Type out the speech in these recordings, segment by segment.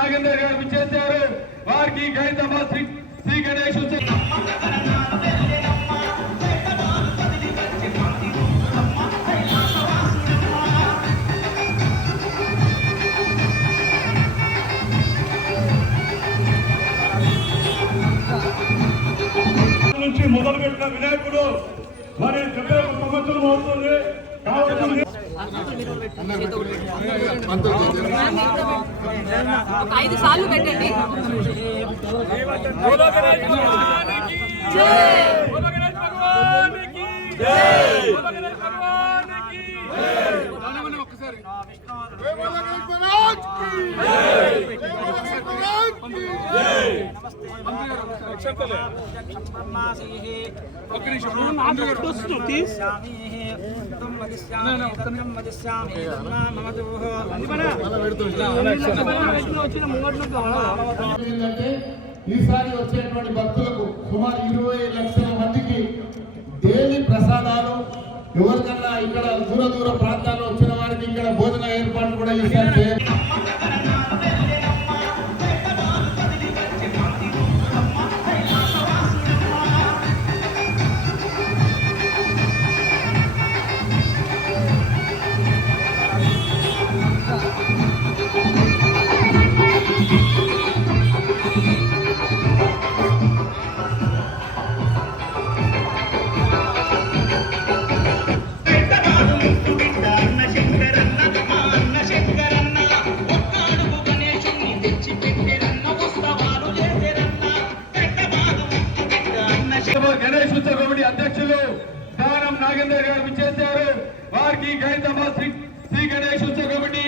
నాగేందర్ గారు విచ్చేశారు. వారికి గైతమ్మ శ్రీ గణేష్ నుంచి మొదలుపెట్టిన వినాయకుడు మరి 71 సంవత్సరం అవుతుంది. కాబట్టి 5 సార్లు పెట్టండి. ఈసారి వచ్చేటువంటి భక్తులకు సుమారు 20 లక్షల మందికి డైలీ ప్రసాదాలు, ఎవరికన్నా ఇక్కడ దూర ప్రాంతాల్లో వచ్చిన వారికి ఇక్కడ భోజన ఏర్పాట్లు కూడా ఈసారి గణేష్ ఉత్సవ కమిటీ అధ్యక్షులు దానం నాగేందర్ గారు విచ్చేశారు. వారికి గైతమ్మ శ్రీ గణేష్ ఉత్సవ కమిటీ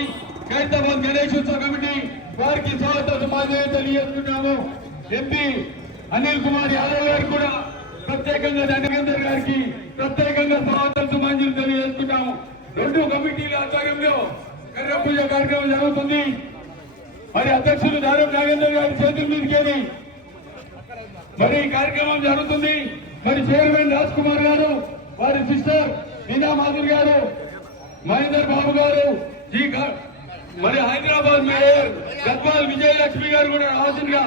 గణేష్ ఉత్సవ కమిటీ వారికి స్వాగత సమాజం తెలియజేస్తున్నాము. ఎంపీ అనిల్ కుమార్ యాదవ్ గారు కూడా ప్రత్యేకంగా నాగేందర్ గారికి ప్రత్యేకంగా స్వాగత సమాజం తెలియజేస్తున్నాము. 2 కమిటీల ఆధ్వర్యంలో కర్ర పూజ కార్యక్రమం జరుగుతుంది. మరి అధ్యక్షులు దానం నాగేందర్ గారి చేతుల మీదకేది మరి కార్యక్రమం జరుగుతుంది. మరి చైర్మన్ రాజ్ కుమార్ గారు, వారి సిస్టర్ మీనా మాధురి గారు, మహేందర్ బాబు గారు, మరి హైదరాబాద్ మేయర్ గద్వాల్ విజయలక్ష్మి గారు కూడా రావాల్సిందిగా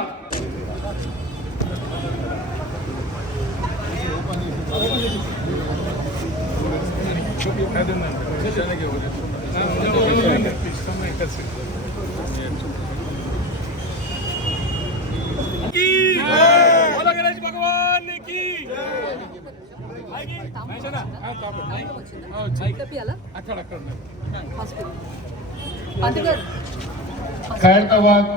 గణేష్ భగవాన్ కి ఖైరతాబాద్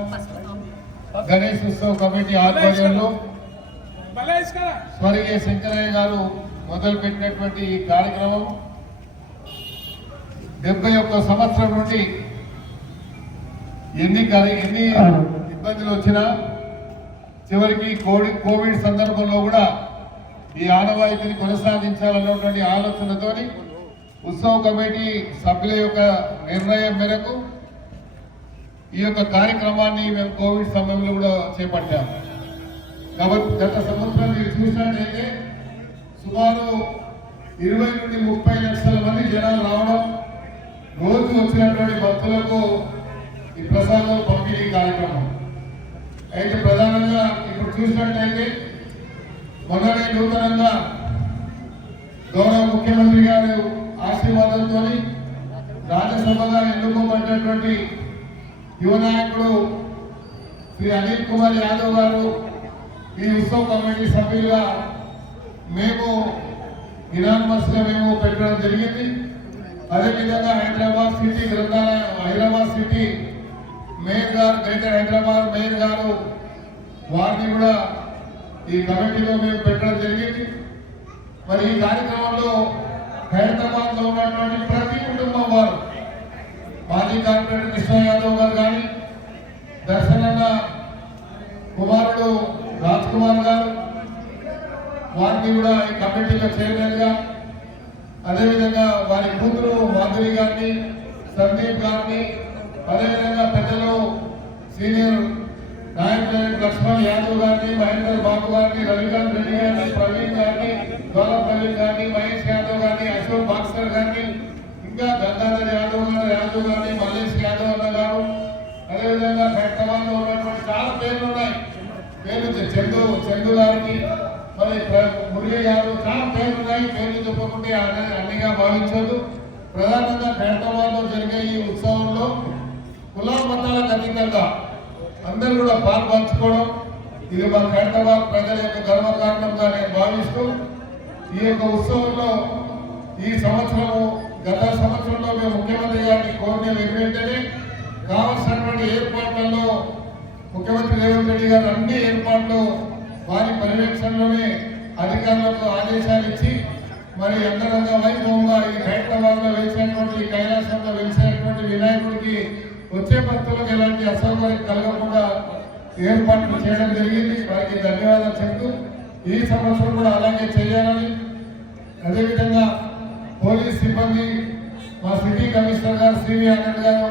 గణేష్ ఉత్సవ కమిటీ ఆధ్వర్యంలో స్వర్గీయ శంకరయ్య గారు మొదలుపెట్టినటువంటి ఈ కార్యక్రమం 71 సంవత్సరం నుండి ఎన్ని ఇబ్బందులు వచ్చినా చివరికి కోవిడ్ సందర్భంలో కూడా ఈ ఆనవాయితీని కొనసాగించాలన్నటువంటి ఆలోచనతో ఉత్సవ కమిటీ సభ్యుల యొక్క నిర్ణయం మేరకు ఈ యొక్క కార్యక్రమాన్ని మేము కోవిడ్ సమయంలో కూడా చేపట్టాము. కాబట్టి గత సంవత్సరం మీరు చూసినట్లయితే సుమారు 20 నుండి 30 లక్షల మంది జనాలు రావడం, రోజు వచ్చినటువంటి భక్తులకు ఈ ప్రసాదం పంపిణీ కార్యక్రమం అయితే ప్రధానంగా ఇప్పుడు చూసినట్లయితే మొన్ననే నూతనంగా గౌరవ ముఖ్యమంత్రి గారు ఆశీర్వాదంతో రాజ్యసభగా ఎన్నుకోబడినటువంటి యువ నాయకుడు శ్రీ అనిల్ కుమార్ యాదవ్ గారు ఈ ఉత్సవ కమిటీ సభ్యులుగా మేము ఇనామస్గా మేము పెట్టడం జరిగింది. అదేవిధంగా హైదరాబాద్ సిటీ మేయర్ గారు, గ్రేటర్ హైదరాబాద్ మేయర్ గారు వారిని కూడా ఈ కమిటీలో మేము పెట్టడం జరిగింది. మరి ఈ కార్యక్రమంలో హైదరాబాద్ లో ఉన్నటువంటి ప్రతి కుటుంబం వారు, మాజీ కార్పొరేటర్ కృష్ణ యాదవ్ గారు కానీ, దర్శనన్న కుమారుడు రాజ్ కుమార్ గారు వారిని కూడా ఈ కమిటీలో చైర్మన్ గా, అదేవిధంగా వారి కూతురు మాధురి గారిని, సందీప్ గారిని, అదేవిధంగా పెద్దలు సీనియర్ నాయకులైన లక్ష్మణ్ యాదవ్ గారిని, మహేందర్ బాబు గారిని, రవికాంత్ రెడ్డి గారిని, ప్రవీణ్ గారిని, గౌరవ్ ప్రవీణ్ గారిని, మహేష్ యాదవ్ గారిని, అశోక్ బాక్సర్ గారిని, ఇంకా గంగాధర్ యాదవ్ గారిని, మల్లేష్ యాదవ్ అన్న గారు, అదేవిధంగా హైదరాబాద్లో ఉన్నటువంటి చాలా పేర్లు ఉన్నాయి. పేర్లు చందు గారికి, మరి మురళి గారు, చాలా పేర్లు ఉన్నాయి. పేర్లు చెప్పకుంటే అన్నిగా భావించదు. ప్రధానంగా హైదరాబాద్లో జరిగే ఈ ఉత్సవంలో కుల మతాలకు అతీతంగా అందరూ కూడా పాల్పంచుకోవడం ఇది మా హైదరాబాద్ ప్రజల యొక్క గర్వకారణంగా నేను భావిస్తూ ఈ యొక్క ఉత్సవంలో ఈ సంవత్సరము గత సంవత్సరంలో మేము ముఖ్యమంత్రి గారిని కోరిన వెంటనే కావాల్సినటువంటి ఏర్పాట్లలో ముఖ్యమంత్రి రేవంత్ రెడ్డి గారు అన్ని ఏర్పాట్లు వారి పర్యవేక్షణలోనే అధికారులకు ఆదేశాలు ఇచ్చి మరి అంగరంగ వైభవంగా ఈ హైదరాబాద్లో వెలిసినటువంటి కైలాసంలో వెలిసినటువంటి వినాయకుడికి వచ్చే భక్తులకు ఎలాంటి అసౌకర్యం కలగకుండా ఏర్పాట్లు చేయడం జరిగింది. వారికి ధన్యవాదాలు చెప్తూ ఈ సంవత్సరం కూడా అలాగే చేయాలని, అదేవిధంగా పోలీస్ సిబ్బంది మా సిటీ కమిషనర్ గారు శ్రీవి ఆనంద్ గారు,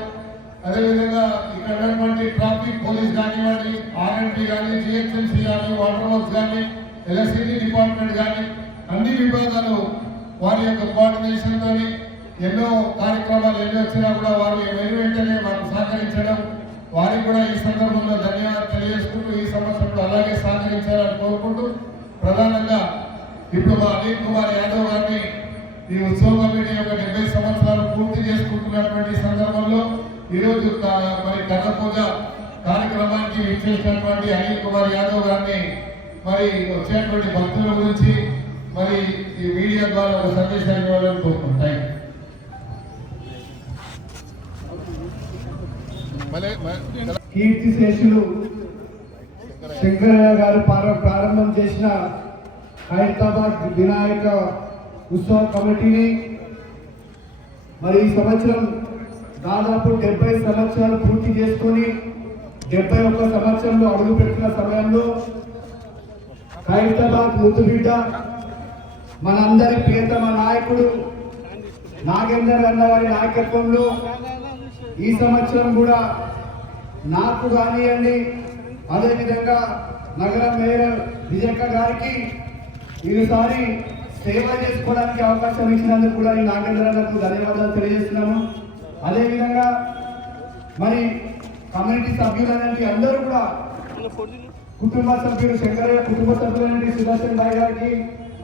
అదేవిధంగా ఇక్కడ ఉన్నటువంటి ట్రాఫిక్ పోలీస్ కానివ్వండి, ఆర్ఎండ్బి కానీ, జిహెచ్ఎంసీ కానీ, వాటర్ వర్క్స్ కానీ, ఎలక్ట్రిసిటీ డిపార్ట్మెంట్ కానీ అన్ని విభాగాలు వారి యొక్క కోఆర్డినేషన్తో ఎన్నో కార్యక్రమాలు ఎన్ని వచ్చినా కూడా వారు వెంటనే వారు సహకరించడం, వారికి కూడా ఈ సందర్భంలో ధన్యవాదాలు తెలియజేసుకుంటూ ఈ సంవత్సరంలో అలాగే సహకరించాలని కోరుకుంటూ ప్రధానంగా ఇప్పుడు మా అనిల్ కుమార్ యాదవ్ గారిని ఈ ఉత్సవ కమిటీ యొక్క 70 సంవత్సరాలు పూర్తి చేసుకుంటున్నటువంటి సందర్భంలో ఈరోజు మరి కథ పూజ కార్యక్రమానికి విచ్చేసినటువంటి అనిల్ కుమార్ యాదవ్ గారిని మరి వచ్చేటువంటి భక్తుల గురించి మరి ఈ మీడియా ద్వారా ఒక సందేశాన్ని ఇవ్వాలని కోరుకుంటాం. కీర్తి శేషులు శంకరయ్య గారు ప్రారంభం చేసిన హైదరాబాద్ వినాయక ఉత్సవ కమిటీని మరి ఈ సంవత్సరం దాదాపు 70 సంవత్సరాలు పూర్తి చేసుకొని 71 సంవత్సరంలో అడుగుపెట్టిన సమయంలో హైదరాబాద్ ముద్దుబిడ్డ మనందరి ప్రియతమ నాయకుడు నాగేందర్ అన్న వారి నాయకత్వంలో ఈ సంవత్సరం కూడా నాకు కానివ్వండి, అదేవిధంగా నగర మేయర్ విజయక్క గారికి ఈసారి సేవ చేసుకోవడానికి అవకాశం ఇచ్చినందుకు కూడా ఈ నాగేంద్రకు ధన్యవాదాలు తెలియజేస్తున్నాము. అదేవిధంగా మరి కమ్యూనిటీ సభ్యులనేది అందరూ కూడా కుటుంబ సభ్యులు శంకరయ్య కుటుంబ సభ్యులనేది సుదర్శన్ భాయ్ గారికి,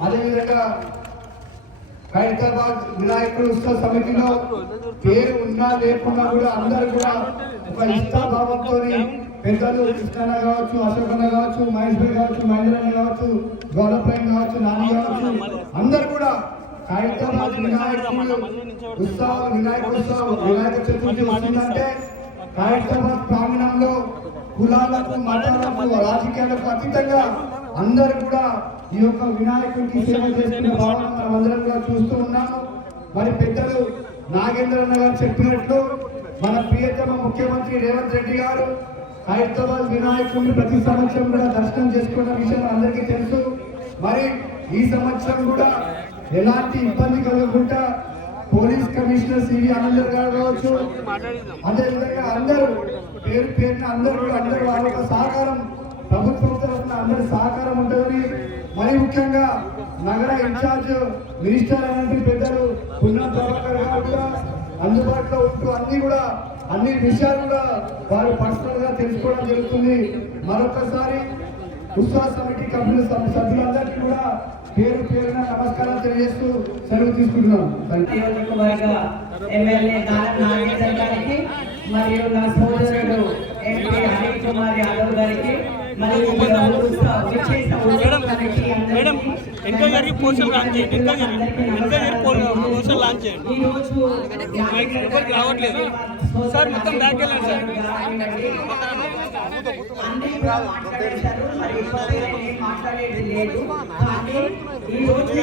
అదేవిధంగా హైదరాబాద్ వినాయకుడు ఉత్సవ సమితిలో పేరు ఉన్నా లేకున్నా కూడా అందరూ కూడా ఒక ఇష్టాభావంతో పెద్దలు కృష్ణన్న కావచ్చు, అశోకన్న కావచ్చు, మహేష్ భాయ్ కావచ్చు, మహేంద్రన్న కావచ్చు, గౌరవప్రయం కావచ్చు, నాని కావచ్చు, అందరు కూడా హైదరాబాద్ వినాయకుడు ఉత్సవం వినాయక చతుర్థి వస్తుందంటే హైదరాబాద్ ప్రాంగణంలో కులాలకు మతాలకు రాజకీయాలకు అతీతంగా అందరూ కూడా ఈ యొక్క వినాయకుడికి సేవ చేస్తున్న భావన మనం అందరం కూడా చూస్తూ ఉన్నాము. మరి పెద్దలు నాగేంద్రన్న గారు చెప్పినట్లు మన ప్రియతమ ముఖ్యమంత్రి రేవంత్ రెడ్డి గారు హైదరాబాద్ వినాయకుడిని ప్రతి సంవత్సరం కూడా దర్శనం చేసుకున్న విషయం అందరికీ తెలుసు. మరి ఈ సంవత్సరం కూడా ఎలాంటి ఇబ్బంది కలగకుండా పోలీస్ కమిషనర్ సివి ఆనంద్ గారు కావచ్చు, అదేవిధంగా అందరూ పేరున అందరూ వారి యొక్క సహకారం ప్రభుత్వం తరఫున అందరి సహకారం ఉంటుందని, మరి ముఖ్యంగా నగర ఇన్ఛార్జ్ మినిస్టర్ అనేటువంటి పెద్దలు పున్నా ప్రభాకర్ గారు కూడా అందుబాటులో ఉంటూ అన్ని విషయాలు కూడా వారు పర్సనల్ గా తెలుసుకోవడం జరుగుతుంది. మరొకసారి ఉత్సవ కమిటీ సభ్యులందరికీ కూడా పేరున నమస్కారం తెలియజేస్తూ సెలవు తీసుకుంటున్నాం. ఎమ్మెల్యే దానం నాగేందర్ గారికి మరియు నా సోదరుడు ఎంపీ అనిల్ కుమార్ యాదవ్ గారికి మరియు రావట్లేదు సార్, మొత్తం బ్యాక్ వెళ్ళండి సార్. మాట్లాడేది లేదు, కానీ ఈ రోజు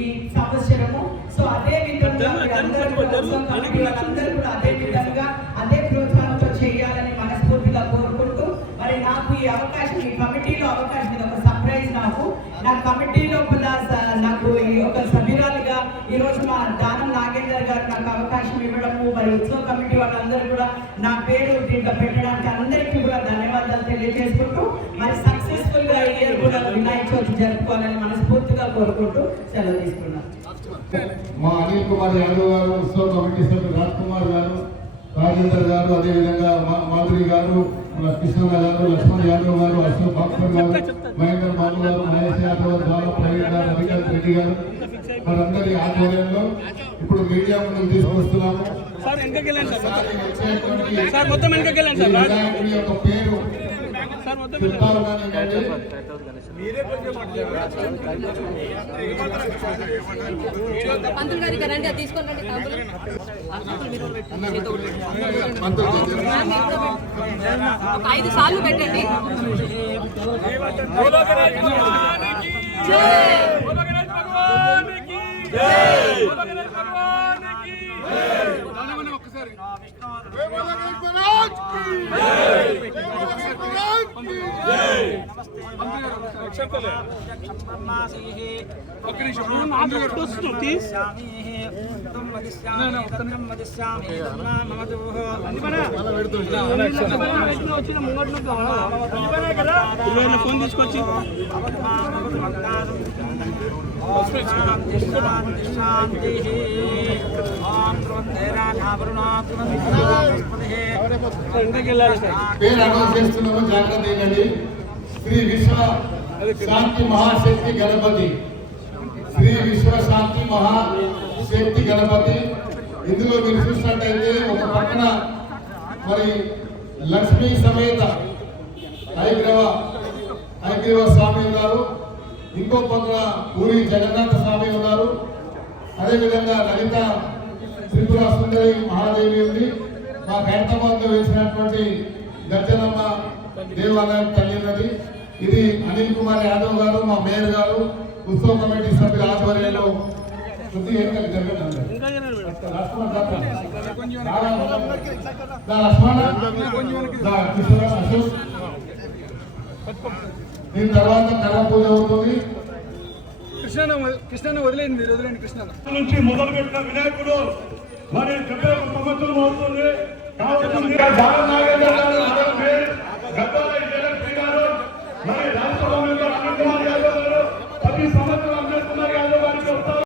ఈ సంవత్సరము సో అదే విధంగా అదే విధంగా అదే ప్రోత్సాహంతో చేయాలని మనస్ఫూర్తిగా కోరుకుంటూ, మరి నాకు ఈ అవకాశం ఈ కమిటీలో అవకాశం ఇది ఒక సర్ప్రైజ్. నా కమిటీలో నాకు ఈ ఒక సభ్యురాలుగా ఈరోజు మా దానం నాగేందర్ గారు నాకు అవకాశం ఇవ్వడము, మరి ఉత్సవ కమిటీ వాళ్ళందరూ కూడా నా పేరు దీంట్లో పెట్టడానికి అందరికీ కూడా ధన్యవాదాలు తెలియజేసుకుంటూ, మరి పండుగ వినాయక చవితి జరుపుకోవాలని మనస్ఫూర్తిగా కోరుకుంటూ సెలవు తీసుకున్నాం. మా అనిల్ కుమార్ యాదవ్ గారు, ఉత్సవ కమిటీ సభ్యులు రాజ్ కుమార్ గారు, రాజేందర్ గారు, అదేవిధంగా మాధురి గారు, కృష్ణ గారు, లక్ష్మణ్ యాదవ్ గారు, అశోక్ బాక్సర్ గారు, మహేందర్ బాబు గారు, మహేష్ యాదవ్, దాదా ప్రవీణ్ గారు, రవికాంత్ రెడ్డి గారు, వారందరి ఆధ్వర్యంలో ఇప్పుడు మీడియా ముందుకు తీసుకొస్తున్నాము. సార్ వెనకకి వెళ్ళండి సార్. వచ్చేటువంటి సార్ మొత్తం వెనకకి వెళ్ళండి సార్. వినాయకుడి యొక్క పేరు సార్ మొత్తం చెప్తా ఉన్నాను ఏంటంటే పంతులు గారికి రండి, అది తీసుకొని రండి. ఒక 5 సార్లు పెట్టండి. ఫోన్ తీసుకొచ్చి పేరు అనౌన్స్ చేస్తున్నాము, జాగ్రత్త ఏంటండి. శ్రీ విశ్వ శాంతి మహాశక్తి గణపతి, శ్రీ విశ్వ శాంతి మహాశక్తి గణపతి. ఇందులో మీరు చూసినట్టయితే ఒక పక్కన మరి లక్ష్మీ సమేత హైగ్రీవ స్వామి ఉన్నారు, ఇంకో పక్కన పూరి జగన్నాథ స్వామి ఉన్నారు, అదేవిధంగా లలిత త్రిపుర సుందరి మహాదేవి ఉంది. మా ఖైరతాబాద్ లో వేసినటువంటి గర్జనమ్మ దేవాలయం తల్లి ఉన్నది. ఇది అనిల్ కుమార్ యాదవ్ గారు, మా మేయర్ గారు, ఉత్సవ కమిటీ సభ్యుల ఆధ్వర్యంలో శుద్ధి ఎన్నికలు జరగడం. దీని తర్వాత కళ పూజ అవుతుంది. కృష్ణ వదిలేండి, వదిలేండి. కృష్ణ నుంచి మొదలు పెట్టిన వినాయకుడు మరి 71 సంవత్సరం అవుతుంది. కావాల్సింది